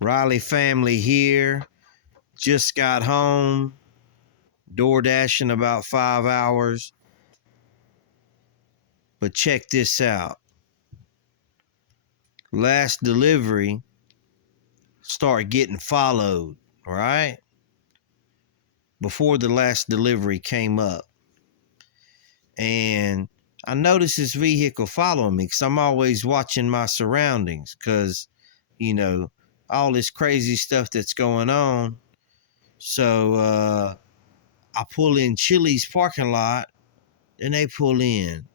Riley family here. Just got home. DoorDash in about 5 hours. But check this out. Last delivery start getting followed, right? Before the last delivery came up. And I noticed this vehicle following me because I'm always watching my surroundings because, all this crazy stuff that's going on. So I pull in Chili's parking lot, then they pull in.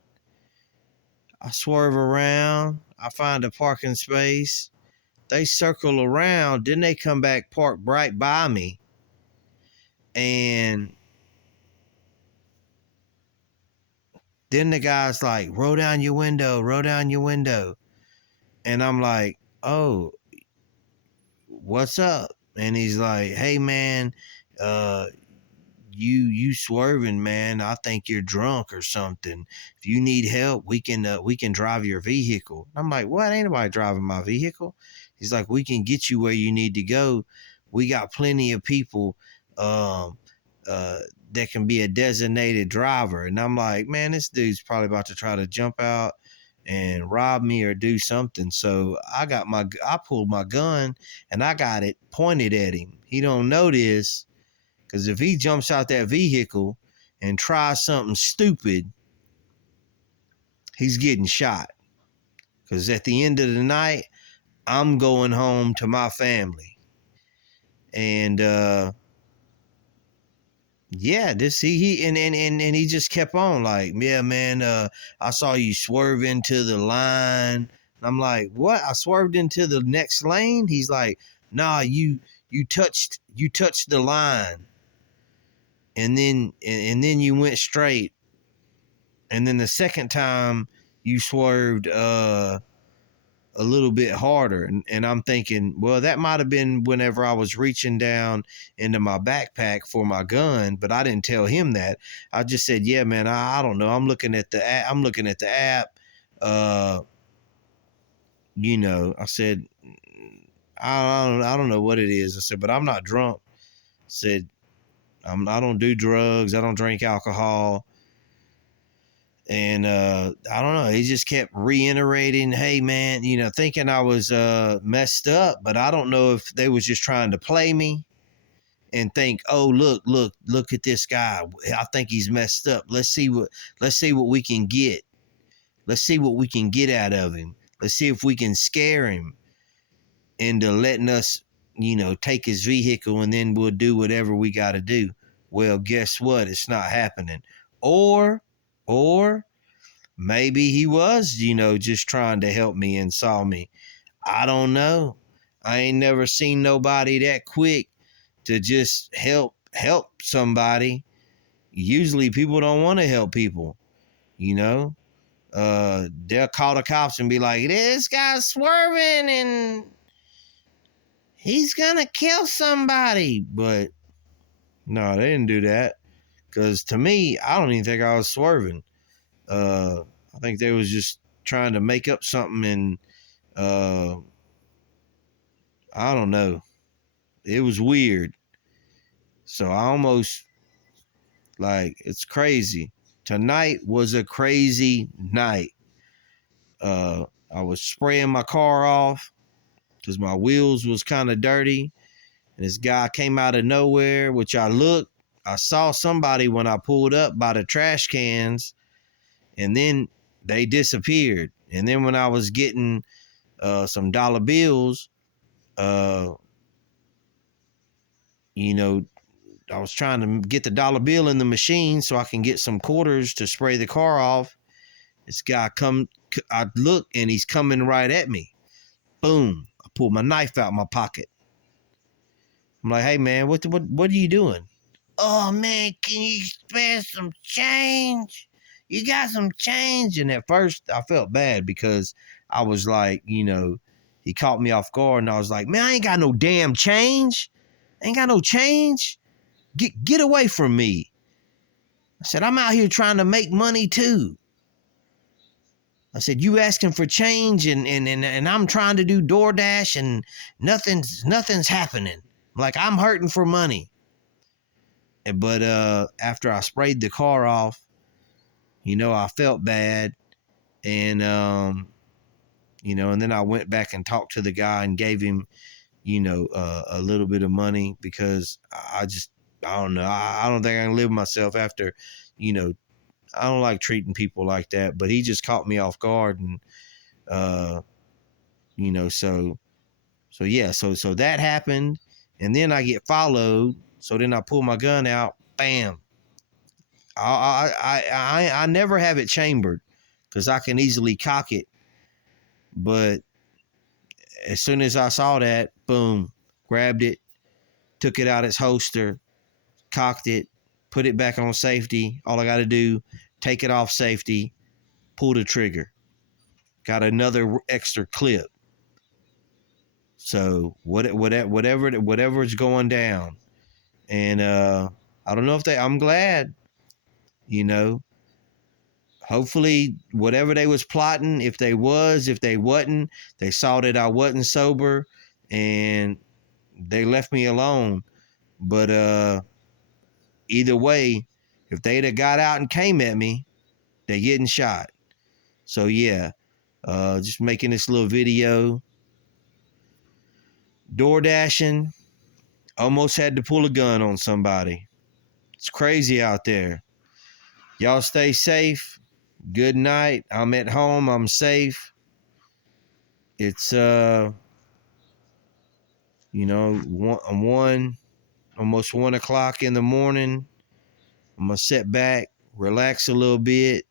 I swerve around, I find a parking space. They circle around, then they come back, park right by me. And then the guy's like, roll down your window, roll down your window. And I'm like, oh, what's up? And he's like, hey man, you swerving, man. I think you're drunk or something. If you need help, we can drive your vehicle. I'm like, what? Ain't nobody driving my vehicle. He's like, we can get you where you need to go. We got plenty of people um that can be a designated driver. And I'm like, man, this dude's probably about to try to jump out and rob me or do something. So I pulled my gun and I got it pointed at him. He don't know this, because if he jumps out that vehicle and tries something stupid, he's getting shot. Because at the end of the night, I'm going home to my family. And yeah, and he just kept on like, yeah, man, I saw you swerve into the line. And I'm like, what? I swerved into the next lane? He's like, nah, you touched the line. And then you went straight. And then the second time you swerved a little bit harder. And I'm thinking, well, that might have been whenever I was reaching down into my backpack for my gun, but I didn't tell him that. I just said, yeah, man, I don't know. I'm looking at the app. I said, I don't know what it is. I said, but I'm not drunk. I said, I don't do drugs. I don't drink alcohol. And I don't know. He just kept reiterating, hey, man, thinking I was messed up. But I don't know if they was just trying to play me and think, oh, look at this guy. I think he's messed up. Let's see what we can get. Let's see what we can get out of him. Let's see if we can scare him into letting us, take his vehicle, and then we'll do whatever we got to do. Well, guess what? It's not happening. Or maybe he was, just trying to help me and saw me. I don't know. I ain't never seen nobody that quick to just help somebody. Usually people don't want to help people, they'll call the cops and be like, this guy's swerving and he's gonna kill somebody. But no, they didn't do that. Because to me, I don't even think I was swerving. I think they was just trying to make up something, and I don't know. It was weird. So I almost, like, it's crazy. Tonight was a crazy night. I was spraying my car off because my wheels was kind of dirty. And this guy came out of nowhere, which I saw somebody when I pulled up by the trash cans, and then they disappeared. And then when I was getting some dollar bills, I was trying to get the dollar bill in the machine so I can get some quarters to spray the car off. This guy I look, and he's coming right at me. Boom. I pulled my knife out of my pocket. I'm like, hey man, what are you doing? Oh man, can you spare some change? You got some change? And at first I felt bad because I was like, he caught me off guard, and I was like, man, I ain't got no damn change. I ain't got no change. Get away from me. I said, I'm out here trying to make money too. I said, you asking for change and I'm trying to do DoorDash and nothing's happening. Like I'm hurting for money. But after I sprayed the car off, I felt bad. And and then I went back and talked to the guy and gave him, a little bit of money because I don't know. I don't think I can live with myself after, I don't like treating people like that, but he just caught me off guard. And, so that happened. And then I get followed. So then I pull my gun out, bam. I never have it chambered because I can easily cock it. But as soon as I saw that, boom, grabbed it, took it out its holster, cocked it, put it back on safety. All I got to do, take it off safety, pull the trigger. Got another extra clip. So whatever's going down, and I don't know if I'm glad, Hopefully, whatever they was plotting, if they wasn't, they saw that I wasn't sober, and they left me alone. But either way, if they'd have got out and came at me, they getting shot. So yeah, just making this little video. Door dashing, almost had to pull a gun on somebody. It's crazy out there. Y'all stay safe. Good night. I'm at home. I'm safe. It's almost 1 o'clock in the morning. I'm gonna sit back, relax a little bit,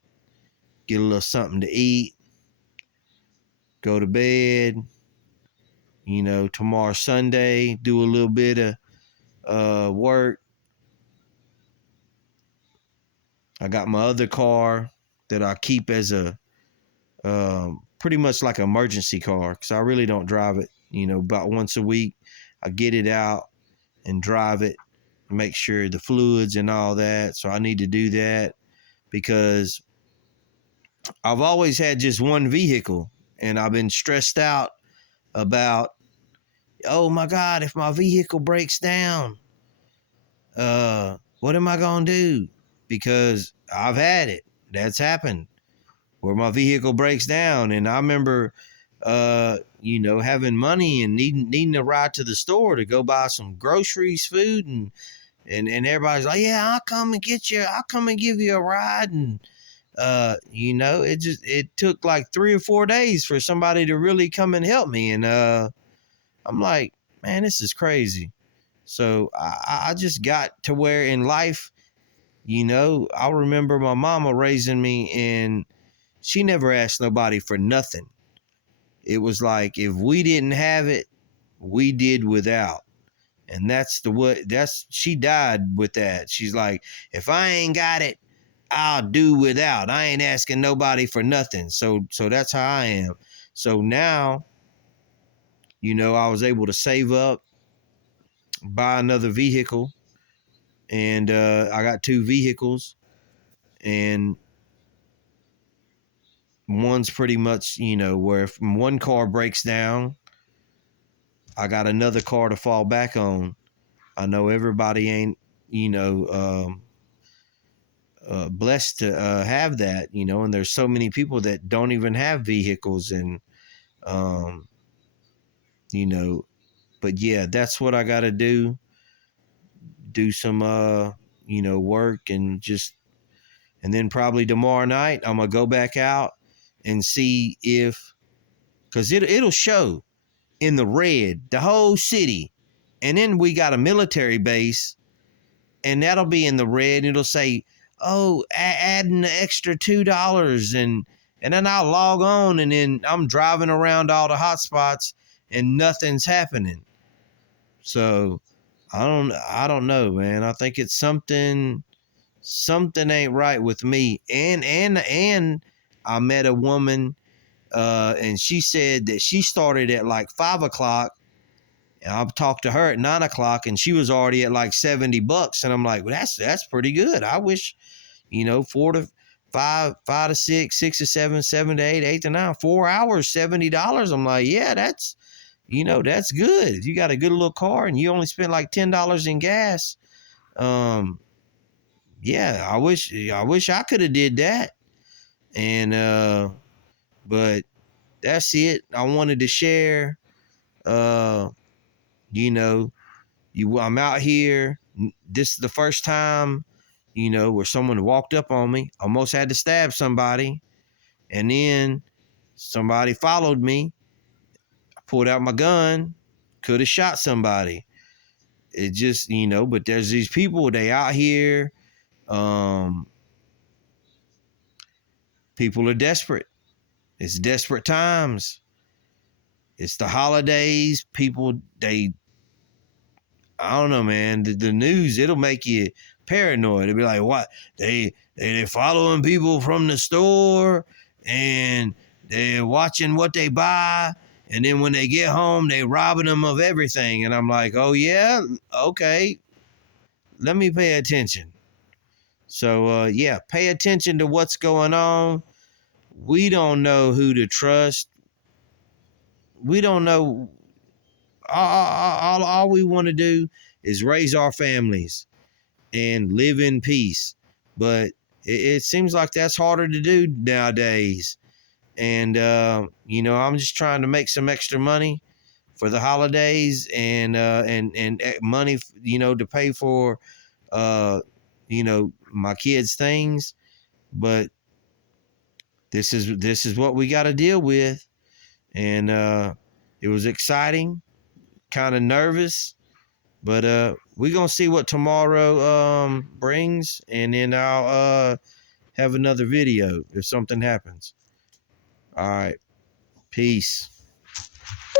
get a little something to eat, go to bed. Tomorrow Sunday, do a little bit of work. I got my other car that I keep as a pretty much like an emergency car because I really don't drive it. About once a week, I get it out and drive it, make sure the fluids and all that. So I need to do that because I've always had just one vehicle and I've been stressed out about, oh my God, if my vehicle breaks down, what am I going to do? Because I've had it. That's happened where my vehicle breaks down. And I remember, having money and needing to ride to the store to go buy some groceries, food, and everybody's like, yeah, I'll come and get you. I'll come and give you a ride. And, it took like 3 or 4 days for somebody to really come and help me. And I'm like, man, this is crazy. So I just got to where in life, I remember my mama raising me and she never asked nobody for nothing. It was like, if we didn't have it, we did without. And she died with that. She's like, if I ain't got it, I'll do without. I ain't asking nobody for nothing. So that's how I am. So now, I was able to save up, buy another vehicle, and I got 2 vehicles, and one's pretty much, where if one car breaks down, I got another car to fall back on. I know everybody ain't, blessed to have that, and there's so many people that don't even have vehicles, and, but yeah, that's what I got to do some, work and then probably tomorrow night, I'm going to go back out and see because it'll show in the red, the whole city. And then we got a military base and that'll be in the red. It'll say, oh, adding the extra $2. And then I'll log on and then I'm driving around all the hot spots and nothing's happening. So I don't know, man. I think it's something ain't right with me. And I met a woman, and she said that she started at like 5 o'clock. And I've talked to her at 9 o'clock, and she was already at like $70. And I'm like, well, that's pretty good. I wish, 4 to five to six, six to seven, seven to eight, eight to nine, 4 hours, $70. I'm like, yeah, that's that's good. If you got a good little car and you only spend like $10 in gas, yeah, I wish I could have did that. And but that's it. I wanted to share. Uh, you know, I'm out here. This is the first time, where someone walked up on me, almost had to stab somebody, and then somebody followed me. I pulled out my gun, could have shot somebody. It just, but there's these people, they out here. Um, People are desperate. It's desperate times. It's the holidays. People, I don't know, man. The news, it'll make you paranoid. It'll be like, what? They following people from the store, and they're watching what they buy, and then when they get home, they robbing them of everything. And I'm like, oh yeah, okay. Let me pay attention. So yeah, pay attention to what's going on. We don't know who to trust. We don't know. All we want to do is raise our families and live in peace. But it seems like that's harder to do nowadays. And, I'm just trying to make some extra money for the holidays and money, to pay for, my kids' things. But this is what we got to deal with. And it was exciting, kind of nervous. But we're gonna see what tomorrow brings, and then I'll have another video if something happens. All right, peace.